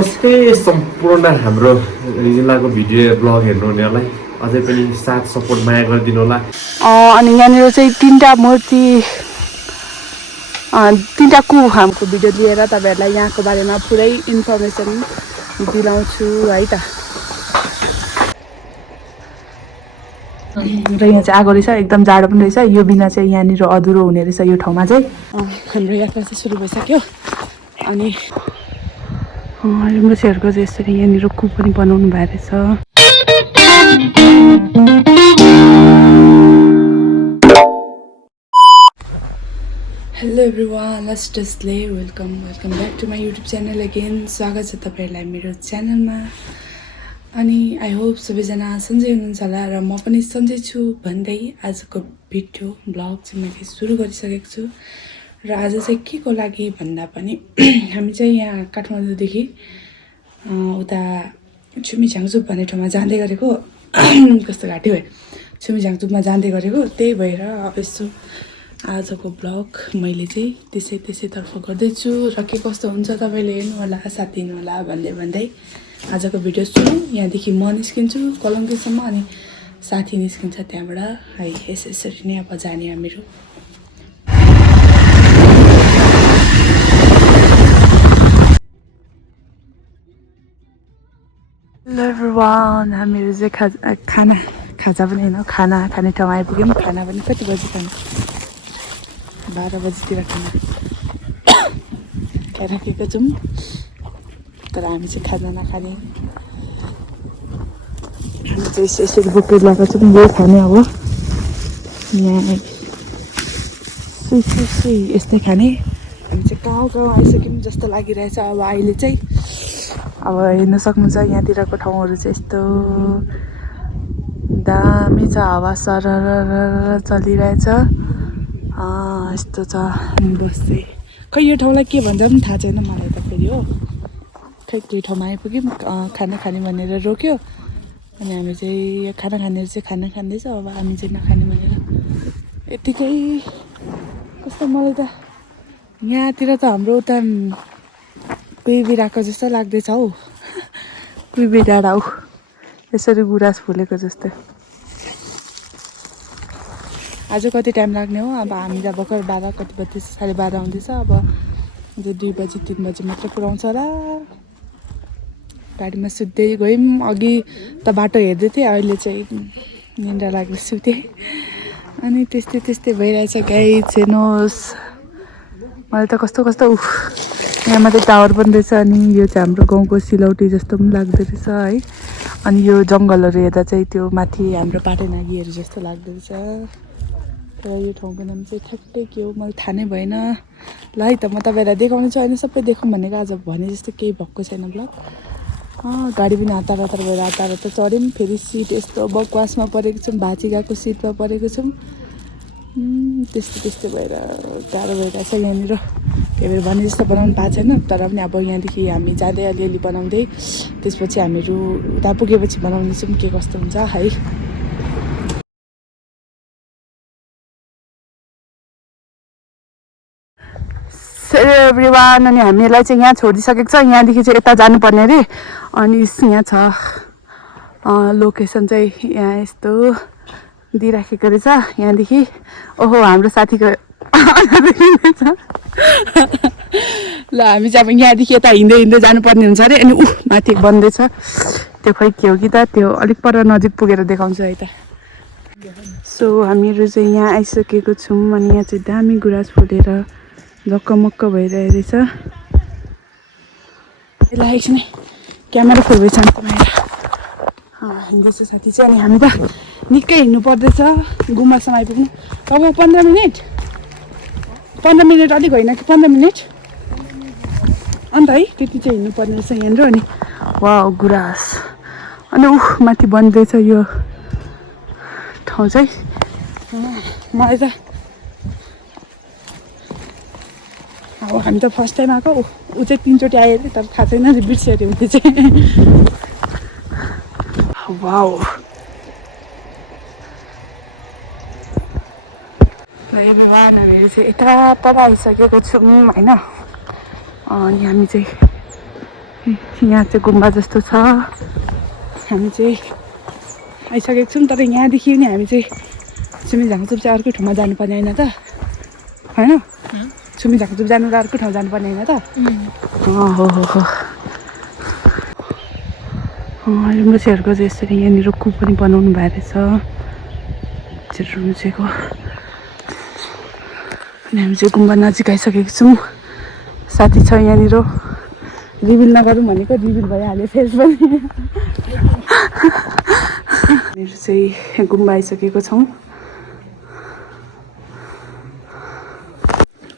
नमस्ते सम्पूर्ण हाम्रो जिल्लाको भिडियो ब्लग हेर्नुहुनेहरूलाई अझै पनि साथ सपोर्ट माया गरिदिनु होला। अनि यहाँनिर चाहिँ तीनटा मूर्ति तीनटा हाम्रो भिडियो लिएर तपाईहरुलाई यहाँको बारेमा पुरै इन्फर्मेसन दिलाउँछु है त। र यहाँ चाहिँ आगो रहेछ, एकदम जाडो पनि रहेछ। यो बिना चाहिँ यहाँनिर अधुरो हुने रहेछ यो ठाउँमा चाहिँ। हाम्रो यात्रा चाहिँ सुरु भइसक्यो अनि रिम्बुसीहरूको चाहिँ यसरी यहाँनिर कुप पनि बनाउनु भएको रहेछ। हेलो एभ्रिवान, लस्टसले welcome back to my YouTube channel again. स्वागत छ तपाईँहरूलाई मेरो च्यानलमा। अनि आई होप सबैजना सन्चै हुनुहुन्छ होला र म पनि सन्चै छु भन्दै आजको भिडियो ब्लग चाहिँ मैले सुरु गरिसकेको छु। र आज चाहिँ के को लागि भन्दा पनि हामी चाहिँ यहाँ काठमाडौँदेखि उता छुमिझाङचुप भन्ने ठाउँमा जाँदै गरेको। कस्तो घाँटी भयो, छुमिझाङचुपमा जाँदै गरेको, त्यही भएर अब यसो आजको ब्लग मैले चाहिँ त्यसैतर्फ गर्दैछु। र के कस्तो हुन्छ तपाईँले हेर्नु होला, साथ दिनु होला भन्दै आजको भिडियो सुरु। यहाँदेखि म निस्किन्छु कलङ्कीसम्म अनि साथी निस्किन्छ त्यहाँबाट है। यसरी नै अब जाने हामीहरू। हेलो एभ्रिवान, हामीहरू चाहिँ खाजा पनि होइन, खाना खाने ठाउँ आइपुग्यौँ। खाना पनि कति बजी खानु, 12 बजीतिर खाना खाइराखेको छौँ। तर हामी चाहिँ खाजा नखाने, हामी चाहिँ यसरी बोकेर ल्याएको छौँ। यही खाने अब यहाँ सुई यस्तै खाने। हामी चाहिँ कहाँ आइसक्यौँ जस्तो लागिरहेछ। अब अहिले चाहिँ अब हेर्न सक्नुहुन्छ यहाँतिरको ठाउँहरू चाहिँ यस्तो दामी छ, हावा सरर चलिरहेछ। यस्तो छ बस चाहिँ। खै यो ठाउँलाई के भन्छ पनि थाहा छैन मलाई त फेरि हो। खै त्यो ठाउँमा आइपुग्यौँ, खाना खाने भनेर रोक्यो अनि हामी चाहिँ खाना खानेहरू चाहिँ खाना खाँदैछ। अब हामी चाहिँ नखाने भनेर यत्तिकै। कस्तो मलाई त यहाँतिर त हाम्रो उता कुहिबिराको जस्तो लाग्दैछ हौ। कुहिबी डाँडा हौ, यसरी गुराँस फुलेको जस्तै। आज कति टाइम लाग्ने हो, अब हामी त भर्खर 12 कति बज्दैछ, 12:30 आउँदैछ। अब 2 बजी 3 बजी मात्रै पुऱ्याउँछ होला। गाडीमा सुत्दै गयौँ, अघि त बाटो हेर्दै थिएँ, अहिले चाहिँ निन्द्रा लाग्दै सुतेँ। अनि त्यस्तै भइरहेछ गाइस, हेर्नुहोस्। मलाई त कस्तो यहाँ मात्रै टावर पनि रहेछ। अनि यो चाहिँ हाम्रो गाउँको सिलौटी जस्तो पनि लाग्दो रहेछ है। अनि यो जङ्गलहरू हेर्दा चाहिँ त्यो माथि हाम्रो पाटेनागीहरू जस्तो लाग्दो रहेछ। र यो ठाउँको नाम चाहिँ ठ्याक्कै के हो मलाई थाहा नै भएन। ल है त म तपाईँहरूलाई देखाउनु छु। होइन सबै देखौँ भनेको, आज भने जस्तो केही भएको छैन ब्लग। गाडी पनि हतार भएर चढ्यौँ। फेरि सिट यस्तो बकवासमा परेको छौँ, भाँची गएको सिटमा परेको छौँ। त्यस्तै भएर गाह्रो भइरहेछ यहाँनिर। त्यही भएर भने जस्तो बनाउनु पाएको छैन। तर पनि अब यहाँदेखि हामी जाँदै अलिअलि बनाउँदै त्यसपछि हामीहरू उता पुगेपछि बनाउनेछौँ के कस्तो हुन्छ है। एभ्रिवान, अनि हामीलाई चाहिँ यहाँ छोडिसकेको छ। यहाँदेखि चाहिँ यता जानुपर्ने अरे। अनि यहाँ छ लोकेसन चाहिँ यहाँ यस्तो दिइराखेको रहेछ यहाँदेखि। ओहो, हाम्रो साथीको छ। ल हामी चाहिँ अब यहाँदेखि यता हिँड्दै जानुपर्ने हुन्छ अरे। अनि माथि बन्दैछ त्यो, खै के हो कि त, त्यो अलिक पर नजिक पुगेर देखाउँछु है त। सो हामीहरू चाहिँ यहाँ आइसकेको छौँ। अनि यहाँ चाहिँ दामी गुराँस फुलेर झक्कमक्क भइरहेको रहेछ। ल एकछिन है, क्यामेरा फुल भइसक्छ तपाईँ हिँड्दैछ साथी चाहिँ। अनि हामी त निकै हिँड्नु पर्दैछ गुम्बासम्म आइपुग्नु। अब 15 मिनट अलिक होइन कि 15 मिनट अन्त है, त्यति चाहिँ हिँड्नु पर्ने रहेछ यहाँनिर। अनि वाह गुराँस, अनि माथि बन्दैछ यो ठाउँ चाहिँ। मलाई त अब हामी त फर्स्ट टाइम आएको, ऊ चाहिँ 3 चोटि आयो अरे, तर थाहा छैन बिर्स्यो अरे उसले चाहिँ। वाउ, ल हामीहरू चाहिँ यता पर आइसकेको छौँ होइन। अनि हामी चाहिँ यहाँ चाहिँ गुम्बा जस्तो छ। हामी चाहिँ आइसकेको छौँ, तर यहाँदेखि नि हामी चाहिँ छुमी झाङचुप चाहिँ अर्कै ठाउँमा जानुपर्ने होइन त, होइन? छुमी झाङचुप जानु त अर्कै ठाउँ जानुपर्ने होइन त? रुम्बुचेहरूको चाहिँ यसरी यहाँनिर कुप पनि बनाउनु भएको रहेछ रुम्बुचेको। अनि हामी चाहिँ गुम्बा नजिक आइसकेको छौँ। साथी छ यहाँनिर, रिभिल नगरौँ भनेको रिभिल भइहाल्यो फेस पनि। हामीहरू चाहिँ गुम्बा आइसकेको छौँ।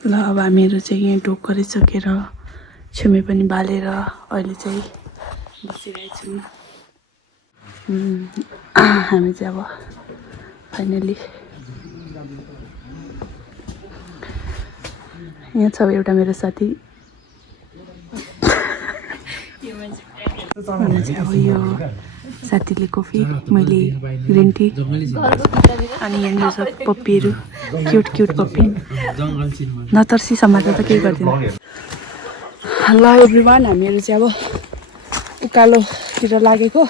ल अब हामीहरू चाहिँ यहाँ ढोक गरिसकेर छेमे पनि बालेर अहिले चाहिँ बसिरहेछौँ। हामी चाहिँ अब फाइनली यहाँ छ एउटा मेरो साथी। अब यो साथीले कफी, मैले ग्रिन टी, अनि यहाँनिर छ पप्पीहरू, क्युट क्युट पप्पी। नतर्सी समातेर त केही गर्दैन। ल एभ्रिवान, हामीहरू चाहिँ अब उकालोतिर लागेको।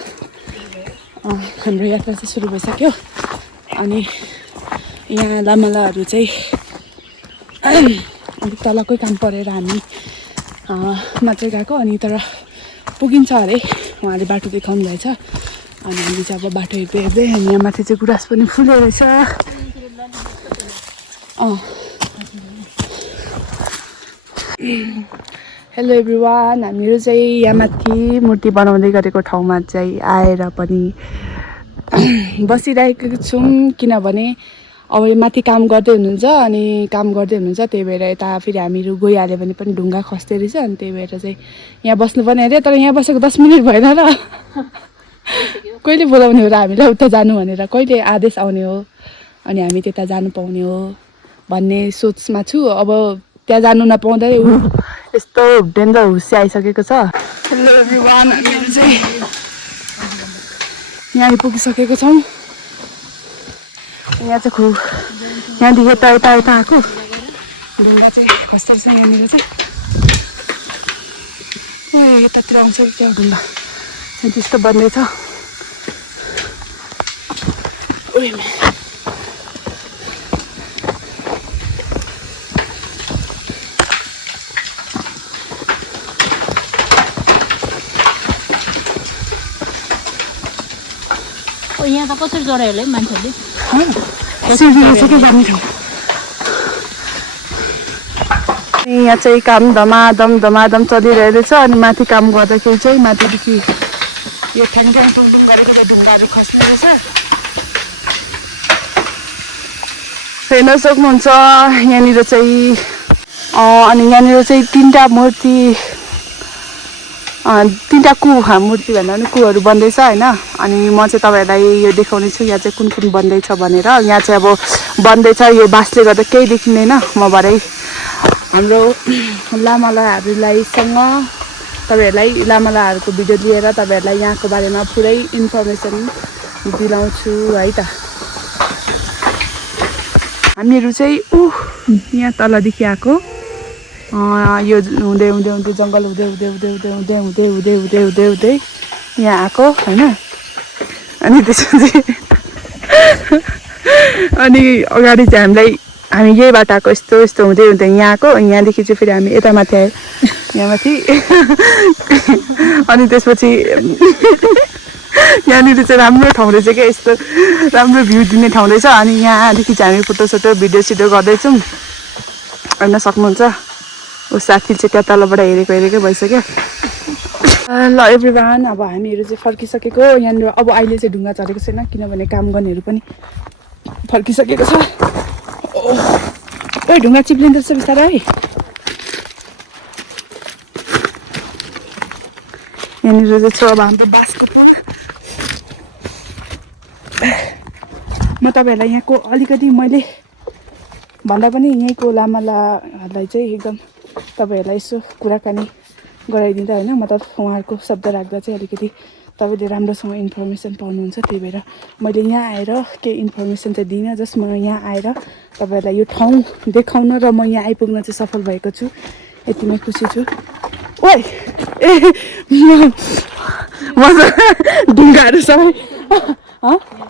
हाम्रो यात्रा चाहिँ सुरु भइसक्यो। अनि यहाँ लामालाहरू चाहिँ अलिक तलकै काम परेर हामी मात्रै गएको। अनि तर पुगिन्छ अरे, उहाँले बाटो देखाउनु भएछ। अनि हामी चाहिँ अब बाटो हेर्दै हेर्दै, अनि यहाँ माथि चाहिँ गुराँस पनि फुल्यो रहेछ। हेलो एभ्रिवान, हामीहरू चाहिँ यहाँ माथि मूर्ति बनाउँदै गरेको ठाउँमा चाहिँ आएर पनि बसिरहेको छौँ। किनभने अब माथि काम गर्दै हुनुहुन्छ, अनि काम गर्दै हुनुहुन्छ, त्यही भएर यता फेरि हामीहरू गइहाल्यो भने पनि ढुङ्गा खस्दै रहेछ। अनि त्यही भएर चाहिँ यहाँ बस्नुपर्ने अरे। तर यहाँ बसेको 10 मिनट भएन र कहिले बोलाउने हो र हामीलाई उता जानु भनेर, कहिले आदेश आउने हो अनि हामी त्यता जानु पाउने हो भन्ने सोचमा छु। अब त्यहाँ जानु नपाउँदै यस्तो डेन्जर हुस्से आइसकेको छ। हेलो एभ्रिवान, हामीहरू चाहिँ यहाँ आइपुगिसकेको छौँ। यहाँ चाहिँ यहाँदेखि यता यता यता आएको ढुङ्गा चाहिँ खस्दो रहेछ यहाँनिर चाहिँ। यतातिर आउँछ कि क्या ढुङ्गा त्यस्तो बन्दैछ। यहाँ त कसरी चढायो होला है मान्छेहरूले? यहाँ चाहिँ काम धमाधम धमाधम चलिरहेको छ। अनि माथि काम गर्दाखेरि चाहिँ माथिदेखि यो ठ्याङठ्याङ टुङटुङ गरेको ढुङ्गाहरू खस्ने रहेछ। हेर्न सक्नुहुन्छ यहाँनिर चाहिँ। अनि यहाँनिर चाहिँ तीनवटा मूर्ति मूर्ति भन्दा पनि कुहरू बन्दैछ होइन। अनि म चाहिँ तपाईँहरूलाई यो देखाउने छु यहाँ चाहिँ कुन कुन बन्दैछ भनेर। यहाँ चाहिँ अब बन्दैछ, यो बाँसले गर्दा केही देखिँदैन। म भरे हाम्रो लामालाहरूलाईसँग तपाईँहरूलाई लामालाहरूको भिडियो लिएर तपाईँहरूलाई यहाँको बारेमा पुरै इन्फर्मेसन दिलाउँछु है त। हामीहरू चाहिँ यहाँ तलदेखि आएको, यो हुँदै हुँदै हुँदै जङ्गल हुँदै हुँदै हुँदै हुँदै हुँदै हुँदै हुँदै हुँदै हुँदै हुँदै यहाँ आएको होइन। अनि त्यसपछि अनि अगाडि चाहिँ हामी यही बाटो आएको, यस्तो यस्तो हुँदै हुँदै यहाँ आएको। यहाँदेखि चाहिँ फेरि हामी यता माथि आयो, यहाँ माथि। अनि त्यसपछि यहाँनिर चाहिँ राम्रो ठाउँ रहेछ क्या, यस्तो राम्रो भ्यू दिने ठाउँ रहेछ। अनि यहाँदेखि चाहिँ हामी फोटोसोटो भिडियो गर्दैछौँ, हेर्न सक्नुहुन्छ। ऊ साथी चाहिँ त्यहाँ तलबाट हेरेकै भइसक्यो। ल एभ्रिवान, अब हामीहरू चाहिँ फर्किसकेको। यहाँनिर अब अहिले चाहिँ ढुङ्गा चढेको छैन, किनभने काम गर्नेहरू पनि फर्किसकेको छ। ओ ढुङ्गा चिप्लिँदो रहेछ बिस्तारै है। यहाँनिर चाहिँ छ अब हाम्रो बाँसको पुल। म तपाईँहरूलाई यहाँको अलिकति मैले भन्दा पनि यहीँको लामालाहरूलाई चाहिँ एकदम तपाईँहरूलाई यसो कुराकानी गराइदिँदा होइन, मतलब उहाँहरूको शब्द राख्दा चाहिँ अलिकति तपाईँले राम्रोसँग इन्फर्मेसन पाउनुहुन्छ। त्यही भएर मैले यहाँ आएर केही इन्फर्मेसन चाहिँ दिइनँ। जस्ट म यहाँ आएर तपाईँहरूलाई यो ठाउँ देखाउन र म यहाँ आइपुग्न चाहिँ सफल भएको छु, यति नै खुसी छु। ओइ ए मजा ढुङ्गाहरू सबै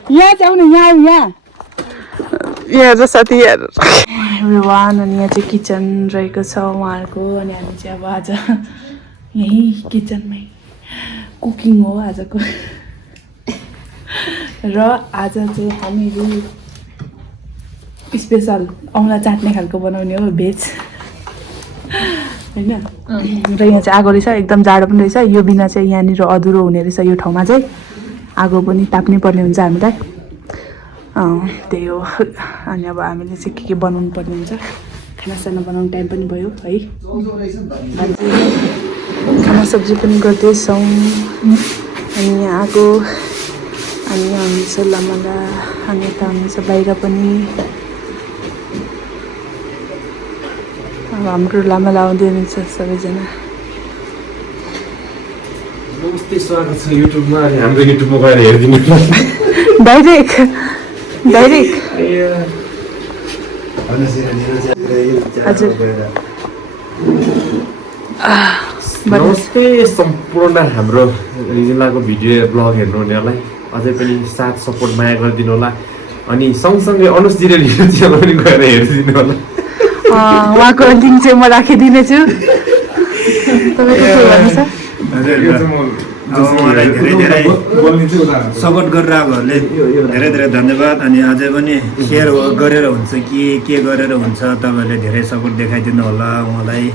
यहाँ चाहिँ आउनु यहाँ यहाँ चाहिँ साथीहरू एभ्रिवान। अनि यहाँ चाहिँ किचन रहेको छ उहाँहरूको। अनि हामी चाहिँ अब आज यहीँ किचनमै कुकिङ हो आजको। र आज चाहिँ हामीहरू स्पेसल औँला चाट्ने खालको बनाउने हो भेज होइन। र यहाँ चाहिँ आगो रहेछ, एकदम जाडो पनि रहेछ। यो बिना चाहिँ यहाँनिर अधुरो हुने रहेछ। यो ठाउँमा चाहिँ आगो पनि ताप्नै पर्ने हुन्छ हामीलाई, त्यही हो। अनि अब हामीले चाहिँ के बनाउनु पर्ने हुन्छ। खानासाना बनाउनु टाइम पनि भयो है। खाना सब्जी पनि गर्दैछौँ। अनि यहाँ आगो अनि यहाँ हुनुहुन्छ लामाला, अनि यता हुनुहुन्छ बाहिर पनि। अब हाम्रो लामाला आउँदै हुनुहुन्छ सबैजना। नमस्ते, स्वागत छ युट्युबमा। अनि हाम्रो युट्युबमा गएर हेरिदिनु डाइरेक्ट हजुर। नमस्ते सम्पूर्ण हाम्रो जिल्लाको भिडियो ब्लग हेर्नुहुनेहरूलाई अझै पनि साथ सपोर्ट माया गरिदिनु होला। अनि सँगसँगै अनुजजीले युट्युब च्यानल पनि गएर हेरिदिनु होला। उहाँको लिङ्क चाहिँ म राखिदिनेछु। तपाईँको के भन्नु छ? मलाई धेरै सपोर्ट गरिरहेकोहरूले धेरै धेरै धन्यवाद। अनि अझै पनि सेयर गरेर हुन्छ कि के गरेर हुन्छ, तपाईँहरूले धेरै सपोर्ट देखाइदिनु होला उहाँलाई।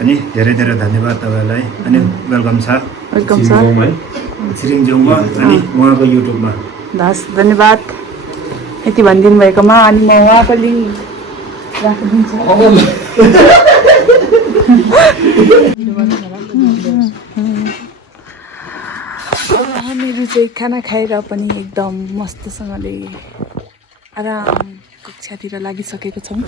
अनि धेरै धेरै धन्यवाद तपाईँहरूलाई। अनि वेलकम छ छिरिङझोङमा अनि उहाँको युट्युबमा। हस्, धन्यवाद यति भनिदिनु भएकोमा। अनि म उहाँको लिङ्क राखिदिन्छु। हामीहरू चाहिँ खाना खाएर पनि एकदम मस्तसँगले आराम कक्षातिर लागिसकेको छौँ।